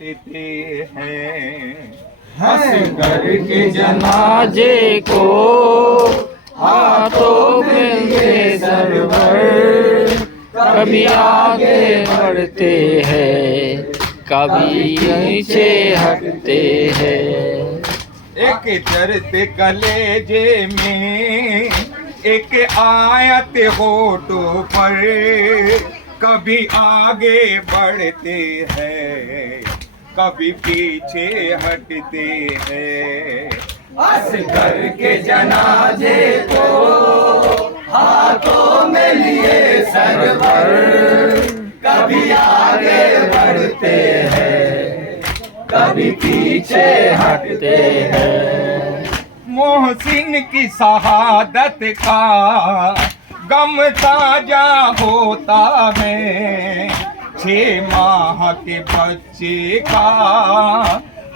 देते हैं असगर के जनाजे को हाथों में ये सरवर कभी आगे बढ़ते हैं, कभी पीछे हटते हैं। एक दर्द कलेजे में एक आयत होठों पर कभी आगे बढ़ते हैं, कभी पीछे हटते हैं। असगर के जनाजे को हाथों में लिए सरवर कभी आगे बढ़ते हैं, कभी पीछे हटते हैं। मोहसिन की शहादत का गम ताजा होता है, 6 माह के बच्चे का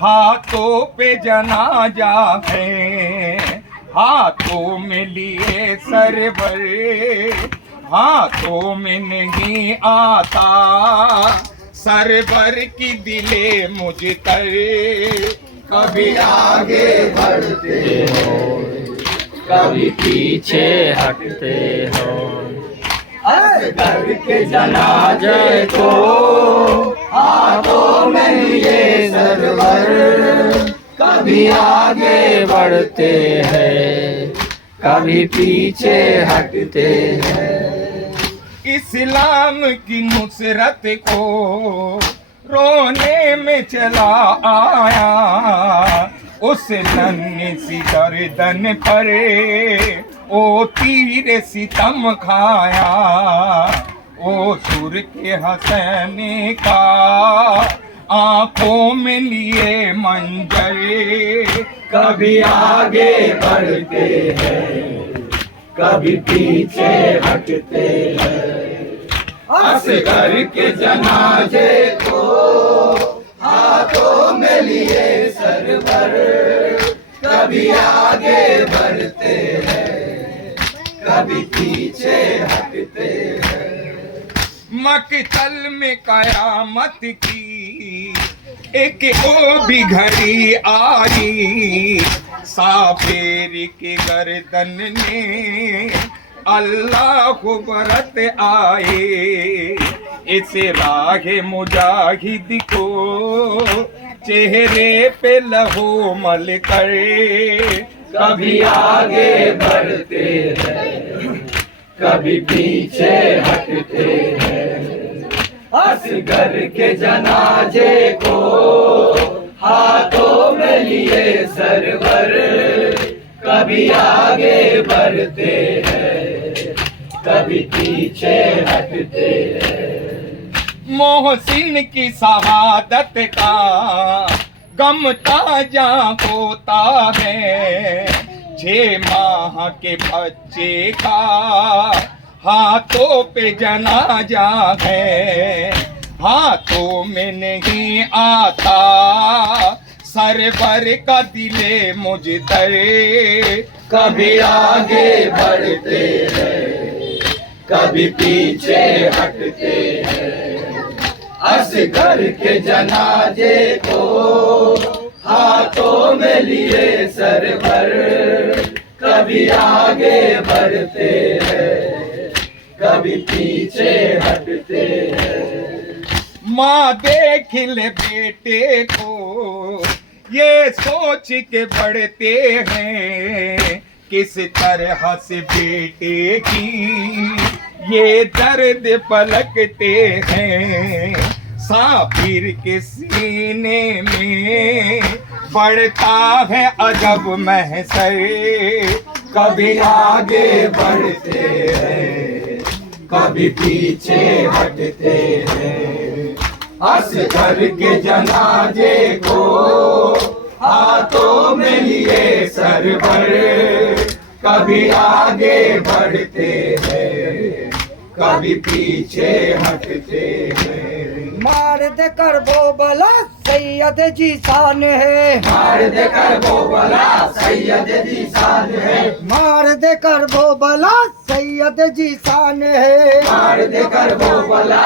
हाथों पे जनाजा है। हाथों में लिए सरवर हाथों में नहीं आता, सरवर की दिले मुझ तर कभी आगे बढ़ते हो, कभी पीछे हटते हो। असगर के जनाजे को हाथों में लिए सरवर कभी आगे बढ़ते हैं, कभी पीछे हटते हैं। इस्लाम की नुसरत को रोने में चला आया, उस नन्ही सी गर्दन पर ओ तीर सितम खाया। ओ सुर के हसैन का आंखों में लिए मंजर कभी आगे बढ़ते हैं, कभी पीछे हटते हैं। असगर के जनाजे को हाथों में लिए सरवर कभी आगे बढ़ते हैं, कभी पीछे हटते हैं। मकतल में कयामत की एक ओ भी घड़ी आई, साफेर की गर्दन ने अल्लाह को बरत आए। इस राह मुजाहिद को चेहरे पे लहू मल कर कभी आगे बढ़ते हैं, कभी पीछे हटते हैं। असगर के जनाजे को हाथों में लिए सरवर कभी आगे बढ़ते हैं, कभी पीछे हटते हैं। मोहसिन की शहादत का गम ताजा होता है, 6 माह के बच्चे का हाथों पे जनाजा है। हाथों में नहीं आता, सरवर का दिले मुझ तर कभी आगे बढ़ते हैं, कभी पीछे हटते हैं। असगर के जनाजे को हाथों में लिए सरवर कभी आगे बढ़ते हैं, कभी पीछे हटते हैं। माँ देख ले बेटे को ये सोच के बढ़ते हैं, किस तरह से बेटे की ये दर्द पलकते हैं। साफिर के सीने में बढ़ता है अजब महसर, कभी आगे बढ़ते हैं, कभी पीछे हटते हैं। असगर के जनाजे को हाथों में लिए सरवर कभी आगे बढ़ते हैं, कभी पीछे हटते हैं। मार दे कर वो बला सैयद जी शान है, मार दे कर वो बला सैयद जी शान है, मार दे कर वो बला सैयद जी शान है, मार दे कर वो बला